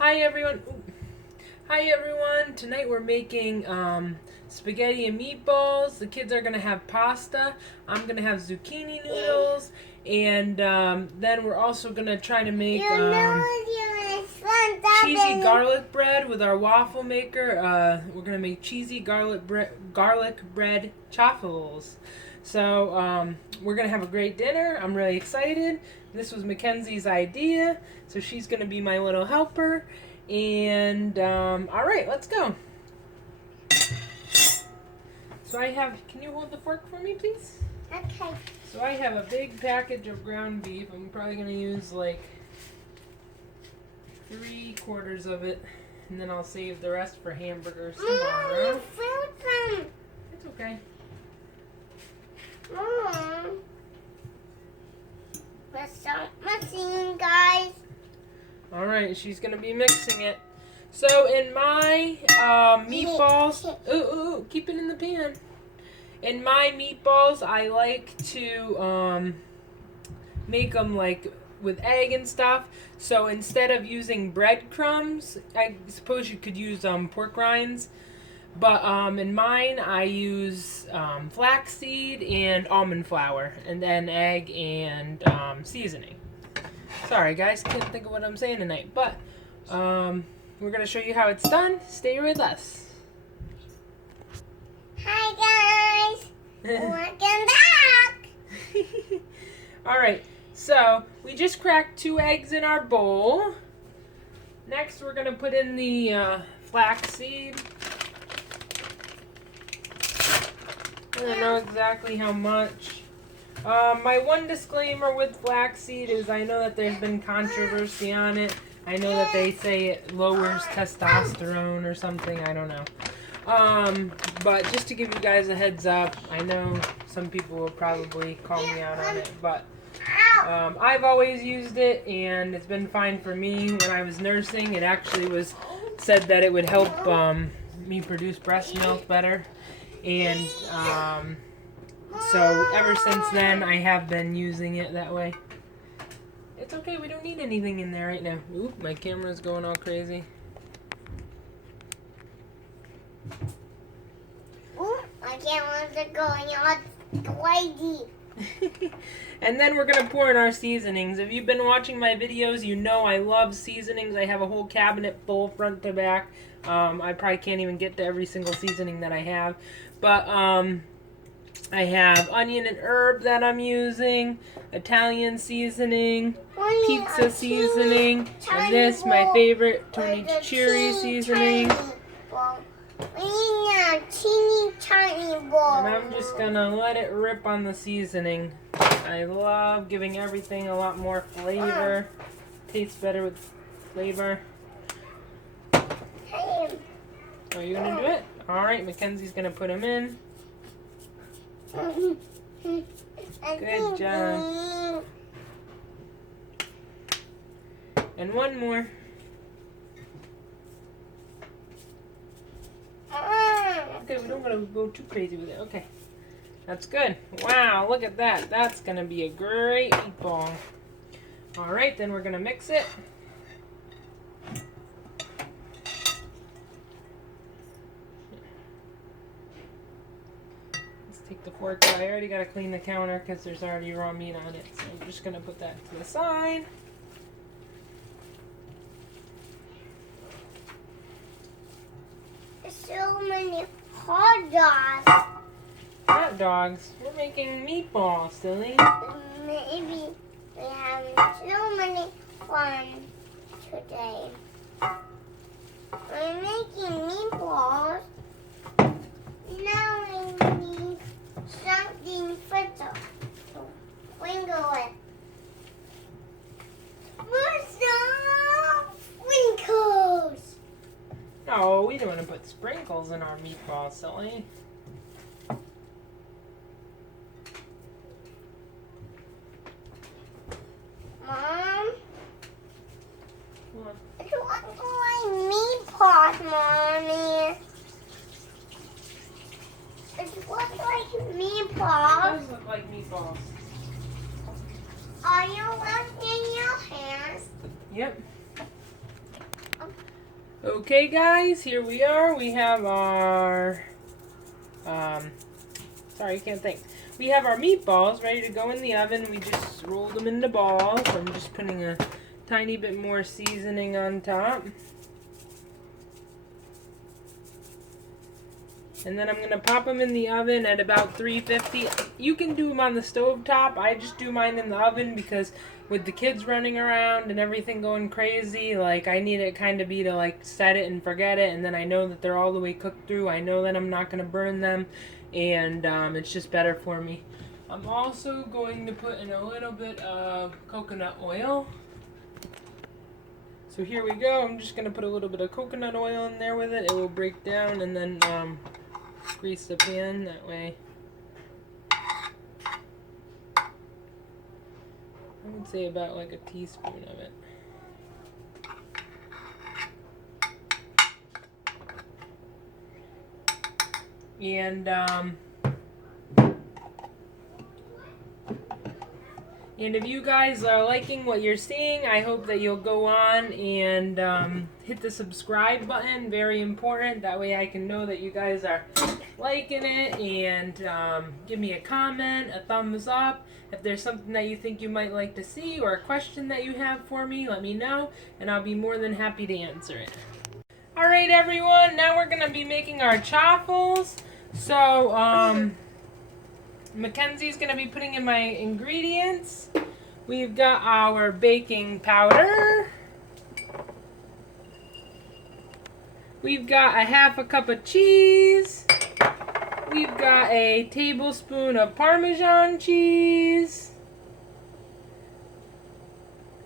Hi everyone. Hi everyone. Tonight we're making spaghetti and meatballs. The kids are gonna have pasta. I'm gonna have zucchini noodles, and then we're also gonna try to make cheesy garlic bread with our waffle maker. We're gonna make cheesy garlic bread chaffles. So we're gonna have a great dinner. I'm really excited. This was Mackenzie's idea, so she's gonna be my little helper. And all right, let's go. So I have. Can you hold the fork for me, please? Okay. So I have a big package of ground beef. I'm probably gonna use like 3/4 of it, and then I'll save the rest for hamburgers tomorrow. You filled them. It's okay. We're so messy, guys. All right, she's gonna be mixing it. So in my meatballs, keep it in the pan. In my meatballs, I like to make them like with egg and stuff. So instead of using breadcrumbs, I suppose you could use pork rinds. But in mine, I use flaxseed and almond flour, and then egg and seasoning. Sorry, guys, can't think of what I'm saying tonight. But we're going to show you how it's done. Stay with us. Hi, guys. Welcome back. All right, so we just cracked 2 eggs in our bowl. Next, we're going to put in the flaxseed. I don't know exactly how much. My one disclaimer with flaxseed is I know that there's been controversy on it. I know that they say it lowers testosterone or something. I don't know. But just to give you guys a heads up, I know some people will probably call me out on it, but I've always used it and it's been fine for me. When I was nursing, it actually was said that it would help me produce breast milk better. And so ever since then, I have been using it that way. It's okay, we don't need anything in there right now. Oop, my camera's going all crazy. Ooh, my cameras are going all crazy. And then we're going to pour in our seasonings. If you've been watching my videos, you know I love seasonings. I have a whole cabinet full front to back. I probably can't even get to every single seasoning that I have. But I have onion and herb that I'm using, Italian seasoning, pizza seasoning, and this, my favorite, Tony Cherry seasoning. We need a teeny tiny bowl. And I'm just going to let it rip on the seasoning. I love giving everything a lot more flavor. Tastes better with flavor. Hey. Are you going to do it? All right, Mackenzie's going to put them in. Good job. And one more. Okay, we don't want to go too crazy with it. Okay. That's good. Wow, look at that. That's going to be a great meatball. All right, then we're going to mix it. Let's take the fork out. I already got to clean the counter because there's already raw meat on it. So I'm just going to put that to the side. So many hot dogs. Hot dogs? We're making meatballs, silly. Maybe we have so many fun today. We're making meatballs. Now we need something fitter to sprinkle it. What's the sprinkles? No, we don't want to put sprinkles in our meatballs, silly. Mom? What? It looks like meatballs, Mommy. It looks like meatballs. It does look like meatballs. Are you washing your hands? Yep. Okay. Okay guys, here we are. We have our, sorry, I can't think. We have our meatballs ready to go in the oven. We just rolled them into balls. I'm just putting a tiny bit more seasoning on top. And then I'm going to pop them in the oven at about 350. You can do them on the stove top. I just do mine in the oven because with the kids running around and everything going crazy, like I need it kind of be to like set it and forget it. And then I know that they're all the way cooked through. I know that I'm not going to burn them. And it's just better for me. I'm also going to put in a little bit of coconut oil. So here we go. I'm just going to put a little bit of coconut oil in there with it. It will break down and then grease the pan that way. I would say about like a teaspoon of it. And if you guys are liking what you're seeing, I hope that you'll go on and hit the subscribe button. Very important. That way I can know that you guys are liking it, and give me a comment, a thumbs up. If there's something that you think you might like to see or a question that you have for me, let me know, and I'll be more than happy to answer it. Alright everyone, now we're going to be making our chaffles. So, Mackenzie's going to be putting in my ingredients. We've got our baking powder. We've got a half a cup of cheese. We've got a tablespoon of Parmesan cheese.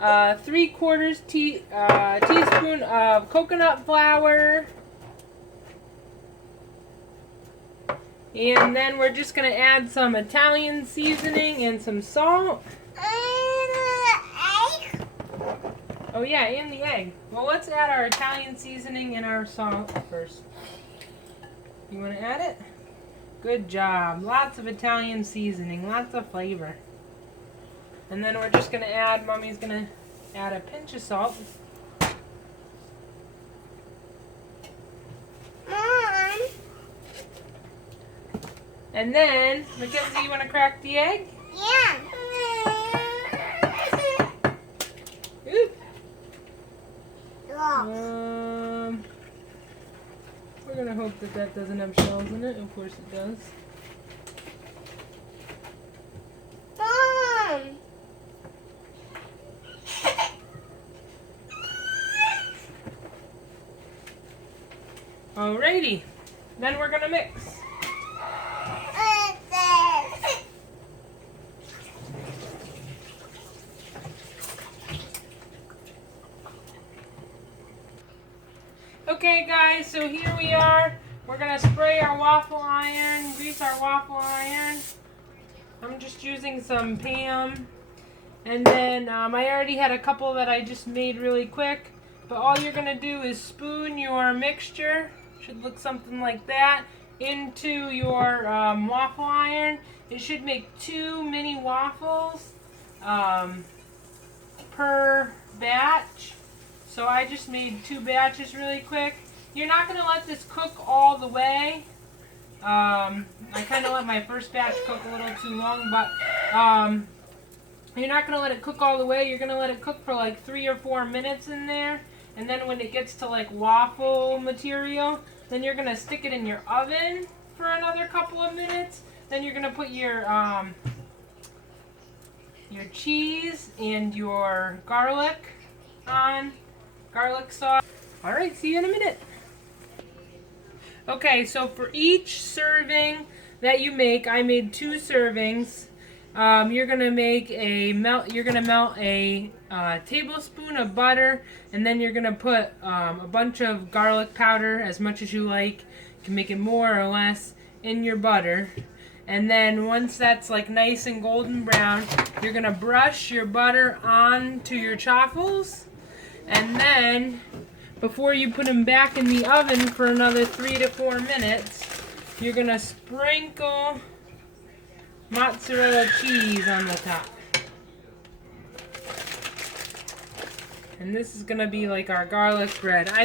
3/4 teaspoon of coconut flour. And then we're just going to add some Italian seasoning and some salt. Egg. Oh yeah, and the egg. Well, let's add our Italian seasoning and our salt first. You want to add it? Good job. Lots of Italian seasoning, lots of flavor. And then we're just going to add, Mommy's going to add a pinch of salt. Mom. And then, Mackenzie, you want to crack the egg? Yeah. Oop. We're going to hope that that doesn't have shells in it. Of course it does. Mom. Alrighty. Then we're going to mix. Okay guys, so here we are. We're going to spray our waffle iron, grease our waffle iron. I'm just using some Pam. And then I already had a couple that I just made really quick. But all you're going to do is spoon your mixture, should look something like that, into your waffle iron. It should make 2 mini waffles per batch. So I just made 2 batches really quick. You're not going to let this cook all the way. I kind of let my first batch cook a little too long, but you're not going to let it cook all the way. You're going to let it cook for like 3 or 4 minutes in there. And then when it gets to like waffle material, then you're going to stick it in your oven for another couple of minutes. Then you're going to put your cheese and your garlic on. Garlic sauce. Alright, see you in a minute. Okay, so for each serving that you make, I made 2 servings. You're gonna melt a tablespoon of butter, and then you're gonna put a bunch of garlic powder, as much as you like. You can make it more or less in your butter. And then once that's like nice and golden brown, you're gonna brush your butter onto your chaffles. And then, before you put them back in the oven for another 3 to 4 minutes, you're going to sprinkle mozzarella cheese on the top. And this is gonna be like our garlic bread. I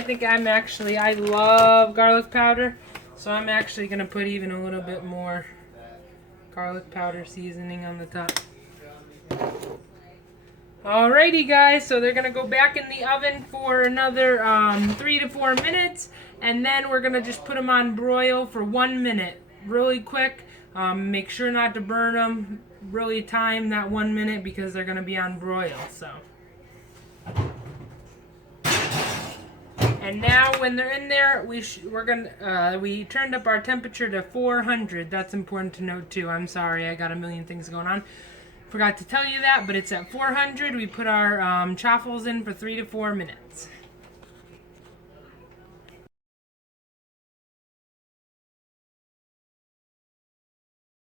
love garlic powder, so I'm actually gonna put even a little bit more garlic powder seasoning on the top. Alrighty guys, so they're gonna go back in the oven for another 3 to 4 minutes, and then we're gonna just put them on broil for 1 minute, really quick. Make sure not to burn them. Really time that 1 minute because they're gonna be on broil. So. And now, when they're in there, we turned up our temperature to 400. That's important to note too. I'm sorry, I got a million things going on. Forgot to tell you that, but it's at 400. We put our chaffles in for 3 to 4 minutes.